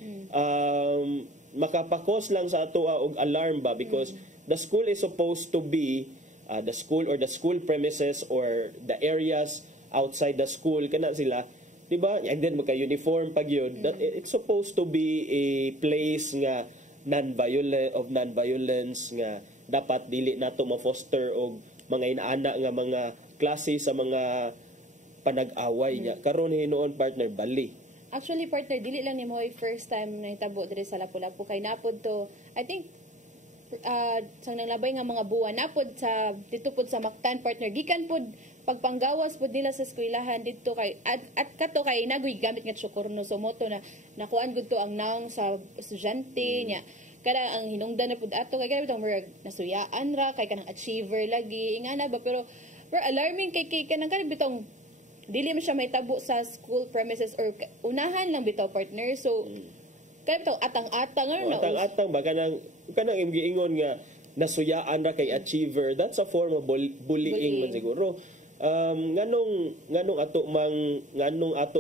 makapakos lang sa ato og alarm ba because the school is supposed to be the school premises or the areas outside the school kana sila, diba? And then magka-uniform pag yun, that it's supposed to be a place nga non-violence nga dapat dili nato ma-foster og mga inaana nga mga klase sa mga panag-away niya. Karon hinuon partner bali. Actually partner dili lang nimo first time na hitabo diri sa Lapu-Lapu kay napod to I think sang nanglabay nga mga buwan napod sa dito pod sa Mactan partner gikan pod pagpanggawas pod nila sa eskwelahan dito kay at kato kay nagoy gamit nga tsukorno so moto na nakuan gud to ang naong sa estudyante nya kada ang hinungdan na pud ato kay kada bitong nasuyaan ra kay kanang achiever lagi ingana ba pero alarming kay kanang kada bitong dili man siya mahitabo sa school premises or unahan lang bitaw partner so kaya bitong atang-atang ano atang-atang ba kanang imgiingon nga nasuyaan ra kay achiever, that's a form of bullying man siguro. Nganong ato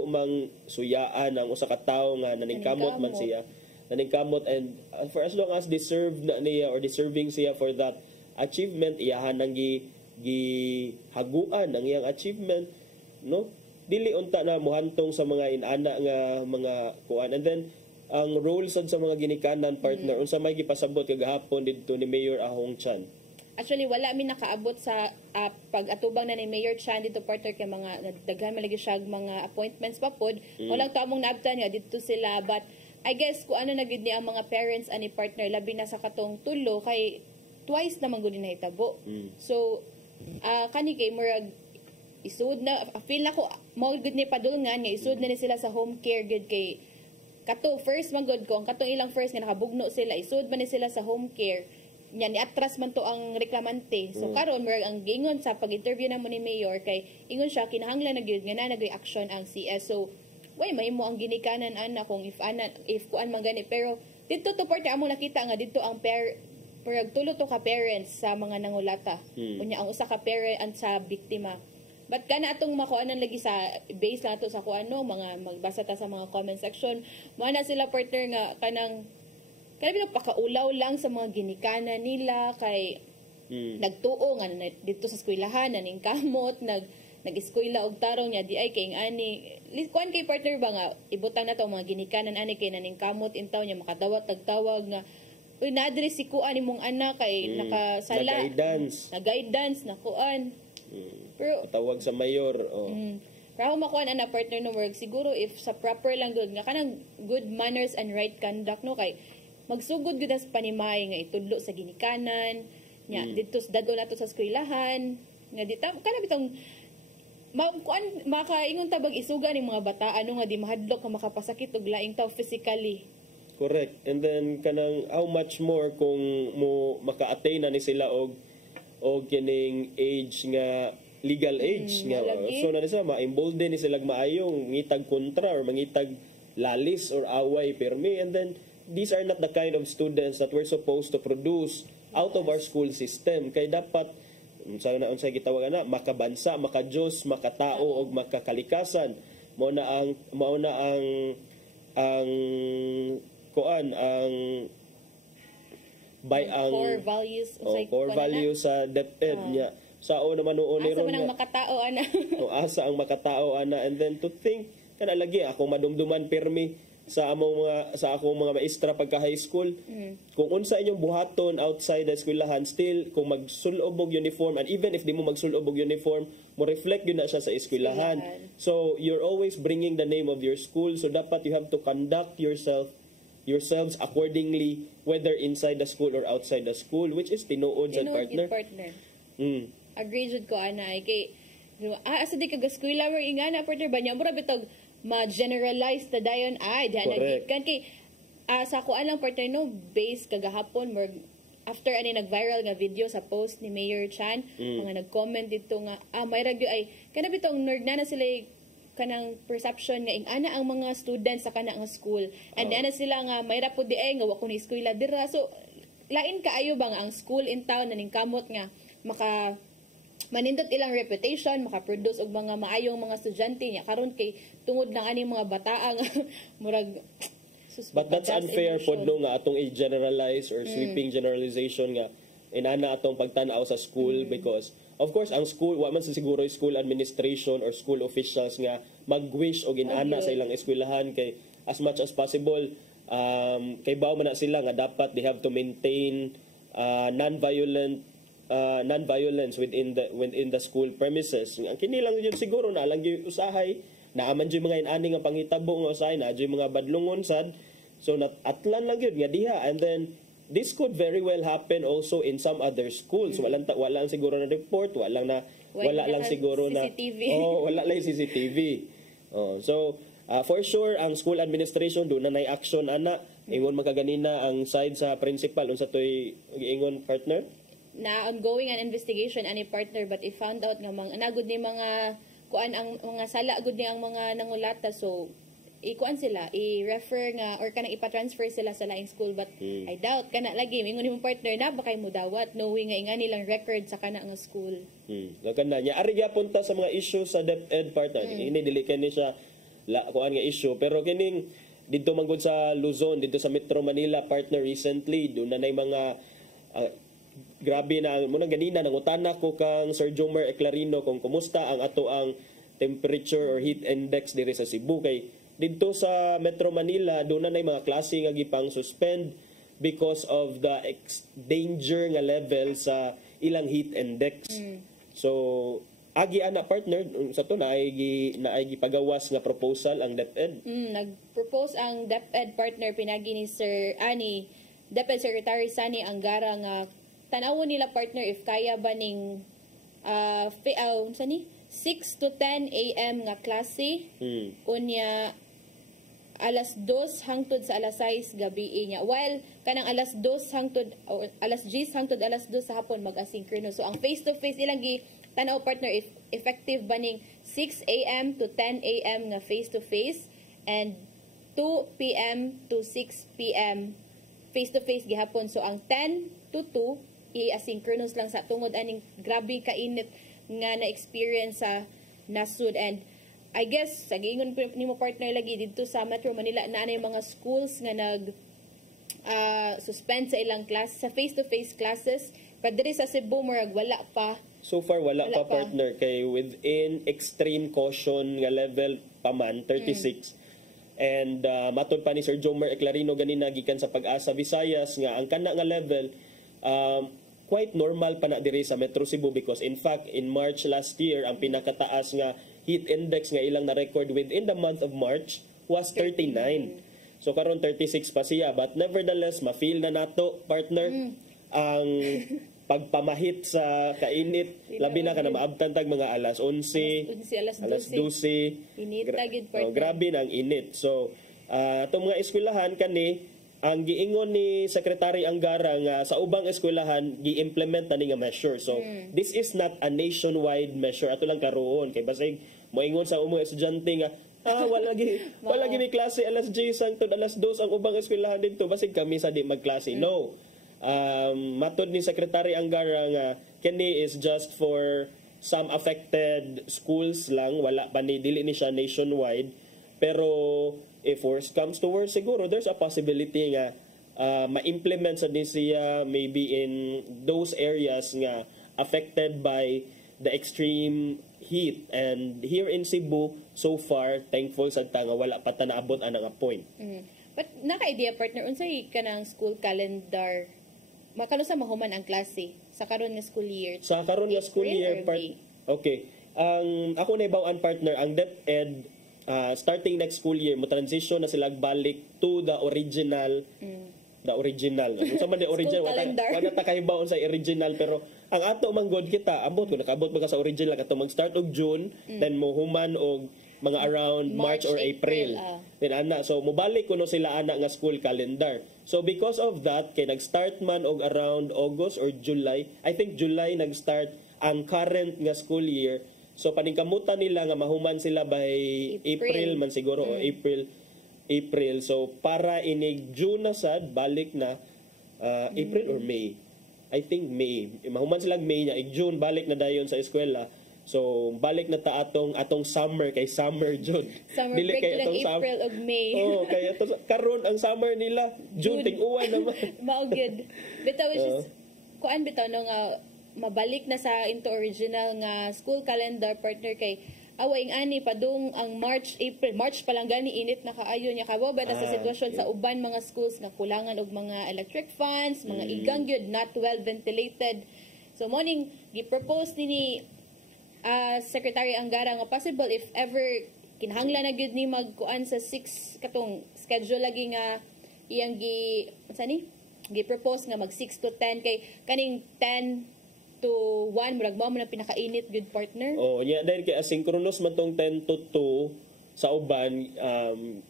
mang suyaan ang usa ka tawo nga naningkamot man siya, naningkamot and for as long as deserving siya for that achievement, iyahan ang gihaguan ang iyang achievement, no? Dili unta na muhantong sa mga inana nga mga kuan. And then ang role sad sa mga ginikanan partner unsa may gipasabot kagahapon didto ni Mayor Ahong Chan. Actually, wala mi nakaabot sa pag-atubang na ni Mayor Chan dito partner kay mga daghan malagi siya mga appointments pa pod. Walang to among naabtan nga dito sila, but I guess kung ano na gid ni ang mga parents ani partner labi na sa katong tulo kay twice naman gud ni nahitabo. So kani kay murag isud na feel na ko mao gud ni padulngan nga isud na ni sila sa home care gud kay kato first man gud ko ang katong ilang first nga nakabugno sila isud man ni sila sa home care nya ni atras man to ang reklamante. So karon murag ang gingon sa pag-interview na mo ni Mayor kay ingon siya kinahanglan na gyud nga na nag-action ang CS. So way mahimo ang ginikanan ana kung if kuan man gani, pero dito to parte amo nakita nga dito ang murag tulo to ka parents sa mga nangulata. Unya ang usa ka parent sa biktima. But kana atong makuanan lagi sa base lang to sa kuano mga magbasa ta sa mga comment section, mo na sila partner nga kanang pakaulaw lang sa mga ginikanan nila kay nagtuo nga dito sa eskwelahan naning kamot nag-eskwela og tarong niya di ay kay ani kuan kay partner ba nga ibutang na to mga ginikanan ani kay naning kamot intaw niya makadawat tagtawag nga uy naadre si kuan imong anak kay nakasala nag-guidance na kuan. Pero tawag sa mayor pero makuha na partner no work siguro if sa proper lang good nga kanang good manners and right conduct no kay magsugod gud sa panimay nga itudlo sa ginikanan nya dito dadlo nato sa eskwelahan nga dita kana bitong makaingon tabag isuga ning mga bata ano nga di mahadlok nga makapasakit og laing taw physically. Correct. And then kanang how much more kung mo maka-attain na ni sila og kining age nga legal age nga so na nisa ma-embolden ni sila maayong ngitag kontra or mangitag lalis or away permi. And then these are not the kind of students that we're supposed to produce out of our school system. Kay dapat unsay gitawag ana makabansa, makadiyos, makatao og makakalikasan. Mao na ang kuan ang by ang core values core values sa DepEd niya. Sao naman noon asa man ang makatao ana. Asa ang makatao ana. And then to think kana lagi ako madumduman permi sa akong mga maestra pagka high school. Kung unsa inyong buhaton outside the eskwelahan, still kung magsulob og uniform, and even if di mo magsulob og uniform, mo reflect yun na siya sa eskwelahan. So you're always bringing the name of your school, so dapat you have to conduct yourselves accordingly, whether inside the school or outside the school, which is tinuod sa partner. Agree jud ko ana kay asa di ka eskwela mo ingana partner ba nya mura bitog ma-generalize ta dayon ay diha nagikan kay sa kuan lang partner no base kagahapon after ani nag-viral nga video sa post ni Mayor Chan mga nag-comment dito nga may ragyo ay kana bitong nerd na sila kanang perception nga ingana ang mga students sa kana nga school and ana sila nga may ra pud di ay nga wa ko ni eskwela dira so lain kaayo ba nga ang school in town naning kamot nga maka manindot ilang reputation, makaproduce og mga maayong mga estudyante niya karon kay tungod lang ani mga bataa nga murag but that's unfair pod no nga atong i-generalize or sweeping generalization nga inana atong pagtan-aw sa school because of course ang school wa man siguro school administration or school officials nga mag-wish og inana sa ilang eskwelahan kay as much as possible kay bawo man na sila nga dapat they have to maintain non-violence within the school premises. Ang kini lang yun siguro na lang yung usahay na aman yung mga inani nga panghitabo nga usahay na yung mga badlungon sad so atlan lang yun nga diha. And then this could very well happen also in some other schools. Wala siguro na report, wala lang siguro na CCTV. wala lang CCTV. So for sure ang school administration do na nay action ana ingon makaganina ang side sa principal unsa toy ingon partner na ongoing an investigation ani partner but if found out nga nagud ni mga kuan ang mga sala gud ni ang mga nangulata so ikuan sila i-refer nga or kanang ipa-transfer sila sa laing school but I doubt kana lagi ingon nimong partner na ba kay mo dawat knowing nga ingani lang record sa kana nga school. Gaganda nya ari gyapon ta sa mga issue sa DepEd partner ini dili kani siya kuan nga issue pero kining didto man gud sa Luzon dito sa Metro Manila partner recently do na nay mga grabe na muna ganina nangutana ko kang Sir Jomer Eclarino kung kumusta ang ato ang temperature or heat index diri sa Cebu kay didto sa Metro Manila doon na mga klase nga gipang suspend because of the danger nga level sa ilang heat index. So agi ana partner sa to na ay gipagawas nga proposal ang DepEd. Nag-propose ang DepEd partner pinagi ni Sir Ani DepEd Secretary Sani Angara nga tanawon nila partner if kaya ba ning 6 to 10 AM nga klase unya alas 2 hangtod sa alas 6 gabi niya while kanang alas 2 hangtod alas 10 hangtod alas 2 sa hapon mag-asynchronous. So ang face to face ilang gi tanaw partner if effective ba ning 6 AM to 10 AM nga face to face and 2 PM to 6 PM face to face gihapon. So ang 10 to 2 i-asynchronous lang sa tungod aning grabe kainit nga na-experience sa nasud. And I guess sa giingon nimo partner lagi dito sa Metro Manila na yung mga schools nga nag suspend sa ilang class sa face to face classes pero diri sa Cebu murag wala pa. So far wala pa partner kay within extreme caution nga level pa man 36. And matod pa ni Sir Jomer Eclarino ganina gikan sa Pag-asa Visayas nga ang kana nga level quite normal pa na diri sa Metro Cebu because in fact in March last year ang pinakataas nga heat index nga ilang na record within the month of March was 39. So karon 36 pa siya but nevertheless ma-feel na nato partner ang pagpamahit sa kainit labi na kana maabtan tag mga alas 11 alas 12 init gid partner. Grabe na ang init. So itong mga eskwelahan kani ang giingon ni Secretary Angara nga sa ubang eskwelahan gi-implement na ni nga measure. So this is not a nationwide measure ato lang karon kay basig moingon sa umong estudyante nga wala gi may klase alas 10 hangtod alas 2 ang ubang eskwelahan dito basig kami sa di magklase. No. Matod ni Secretary Angara nga kini is just for some affected schools lang wala pa ni dili ni siya nationwide pero if worse comes to worse siguro there's a possibility nga ma-implement sa din siya maybe in those areas nga affected by the extreme heat. And here in Cebu so far thankful sad ta nga wala pa ta naabot anang point. But naka-idea partner unsay kanang school calendar makano sa mahuman ang klase sa karon nga school year? Sa karon nga school year okay. Ang ako na ibawaan partner ang DepEd starting next school year mo transition na sila balik to the original ano sa man the original wala ta kahibaon sa original pero ang ato manggod kita ambot ko nakaabot ba sa original kato mag-start og June then mo human og mga around March or April. Then ana so mobalik kuno sila ana nga school calendar. So because of that kay nag-start man og around August or July, I think July nag-start ang current nga school year. So paningkamutan nila nga mahuman sila by April man siguro o April. So para inig June na sad balik na April or May. I think May. Mahuman sila May nya June balik na dayon sa eskwela. So balik na ta atong summer kay summer June. Summer dili break kay atong April ug May. Kay ato karon ang summer nila June ting-uwan naman. Mao gyud. Bitaw is kuan bitaw no nga mabalik na sa into original nga school calendar partner kay awaing ani padung ang March pa lang gani init na kaayo nya kabaw ba sa sitwasyon sa uban mga schools nga kulangan og mga electric fans mga igang gyud not well ventilated. So morning gi-propose ni Secretary Angara nga possible if ever kinahanglan na gyud ni magkuan sa 6 katong schedule lagi nga iyang gi-propose nga mag 6 to 10 kay kaning 10 to 1 murag mao man ang pinakainit good partner. Nya dahil kay asynchronous man tong 10 to 2 sa uban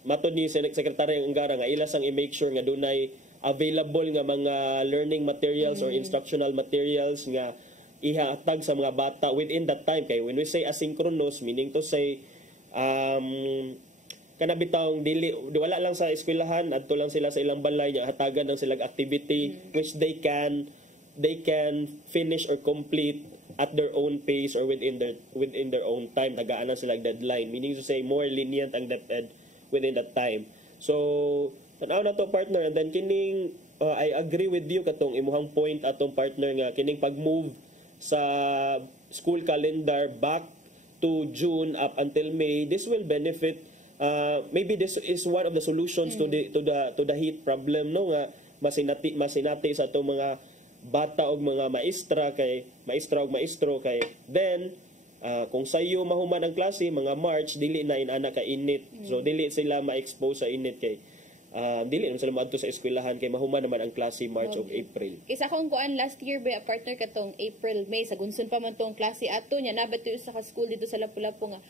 matod ni Secretary Angara nga ila sang i-make sure nga dunay available nga mga learning materials or instructional materials nga ihatag sa mga bata within that time. Kay when we say asynchronous meaning to say kanabitawng dili wala lang sa eskwelahan adto lang sila sa ilang balay nya hatagan ng silang activity which they can finish or complete at their own pace or within their own time. Tagaan na sila deadline. Meaning to say, more lenient ang DepEd within that time. So, tanaw na to partner. And then kining I agree with you katong imuhang point atong partner nga kining pag-move sa school calendar back to June up until May, this will benefit. Maybe this is one of the solutions to the heat problem, no, nga masinati sa atong mga bata og mga maestra og maestro kay then kung sayo mahuman ang klase mga March dili na inana ka init, so dili sila ma-expose sa init kay dili naman sila maadto sa eskwelahan kay mahuman naman ang klase March ug April. Isa kong kuan last year ba partner katong April May sa gunson pa man tong klase ato nya nabato sa school dito sa Lapu-Lapu nga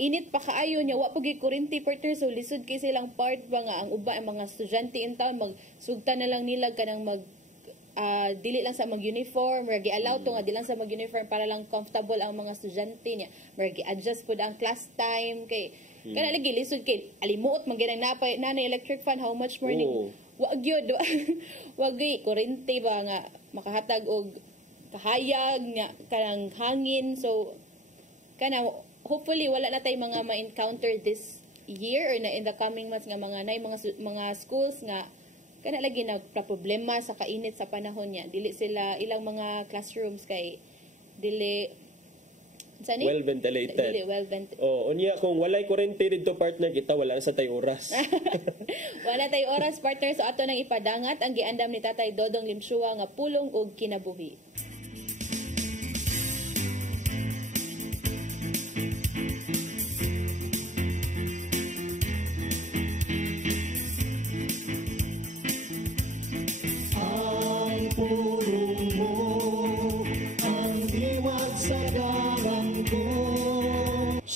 init pa kaayo nya wa pug kuryente partner, so lisod kay silang part ba nga ang uba ang mga estudyante in town magsugta na lang nila kanang dili lang sa mag-uniform, mergi allow to nga di lang sa mag-uniform para lang comfortable ang mga estudyante niya. Mergi adjust pud ang class time kay kana lagi lisod kay alimuot man ganang napay nanay electric fan how much morning. Wa gyud wag kuryente ba nga makahatag og kahayag nga kanang hangin, so kana hopefully wala na tay mga ma-encounter this year or na in the coming months nga mga schools nga kana lagi nagproblema sa kainit sa panahon niya. Dili sila ilang mga classrooms kay dili well ventilated. Dili well ventilated. Unya kung walay kuryente dito partner kita wala na sa tay oras. Wala tay oras partner, so ato nang ipadangat ang giandam ni Tatay Dodong Limchua nga pulong ug kinabuhi.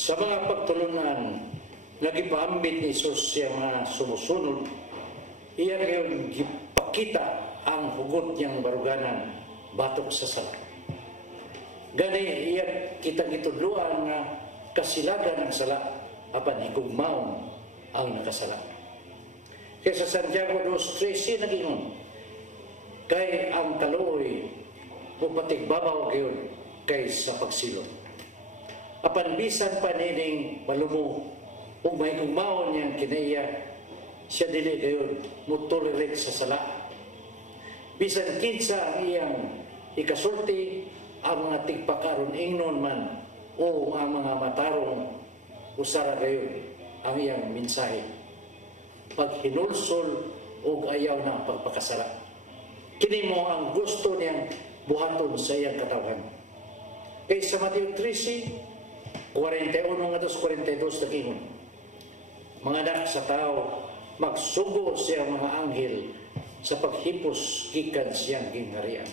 Sa mga pagtulunan, nagipahambit ni Jesus siya mga sumusunod, iya kayo gipakita ang hugot niyang baruganan batok sa sala. Gani iya kita gitudluan nga kasilagan ang sala apan higugmaon ang nakasala. Kaya sa Santiago 2:13 nagingon, kay ang kaluoy pupatigbabaw kayo kay sa pagsilong. Apan bisan pa nining malumo ug mahigugmaon niyang kinaiya, siya dili kayo mutolerate sa sala. Bisan kinsa ang iyang ikasulti ang mga tigpakaron ingnon man o ang mga matarong usara kayo ang iyang mensahe. Paghinulsol o ayaw ng pagpakasala. Kini mo ang gusto niyang buhaton sa iyang katawan. Kay sa Mateo 13:41-42 nagingon, mga anak sa tao, magsugo siya mga anghel sa paghipos gikan siyang gingharian.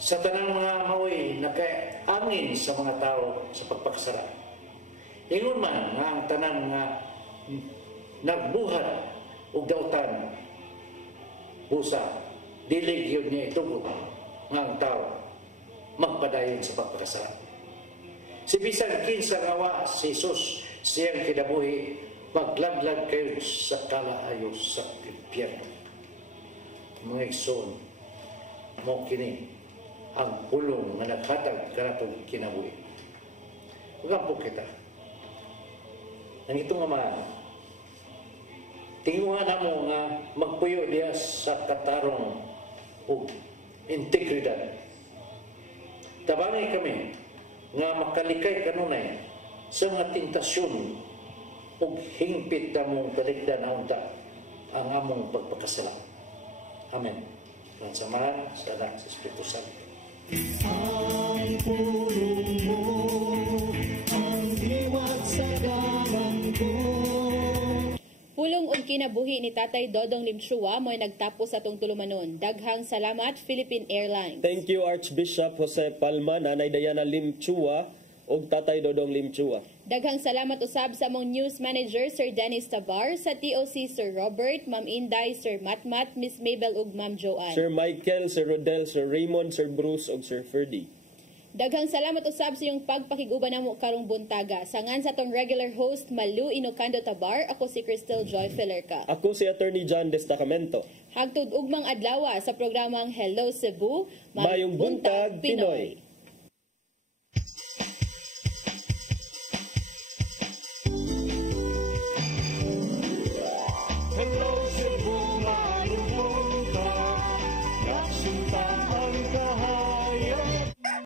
Sa tanang mga maoy nakaangin sa mga tao sa pagpakasala. Ingon man nga ang tanan nga nagbuhat og dautan busa dili gyud niya itugo nga ang tao magpadayon sa pagpakasala. Si bisan kinsa nga wa si Jesus siyang kinabuhi, maglaglag kayo sa kalaayo sa impyerno. Mga igsoon, mo kini ang pulong nga naghatag kanatong kinabuhi. Ugampo kita. Nang ito nga man, tinguhan na mo nga magpuyo diya sa katarong o integridad. Tabangay kami nga makalikay kanunay sa mga tentasyon ug hingpit na mong baligdan na unta ang among pagpakasala. Amen. Ang samahan sa Anak sa Espiritu Santo. Ang pulong mo, ang diwat sa galang ko. Pulong ug kinabuhi ni Tatay Dodong Limchua mo'y nagtapos sa atong tulumanon. Daghang salamat Philippine Airlines. Thank you Archbishop Jose Palma, Nanay Diana Limchua ug Tatay Dodong Limchua. Daghang salamat usab sa among news manager Sir Dennis Tabar, sa TOC Sir Robert, Ma'am Inday, Sir Matmat, Miss Mabel ug Ma'am Joanne. Sir Michael, Sir Rodel, Sir Raymond, Sir Bruce ug Sir Ferdy. Daghang salamat usab sa iyong pagpakiguban namo karong buntaga. Sangan sa atong regular host Malu Inocando Tabar, ako si Crystal Joy Filerca. Ako si Attorney John Destacamento. Hagtud ugmang adlaw sa programang Hello Cebu, Mayong Buntag Pinoy. Hello Cebu, maayong buhay.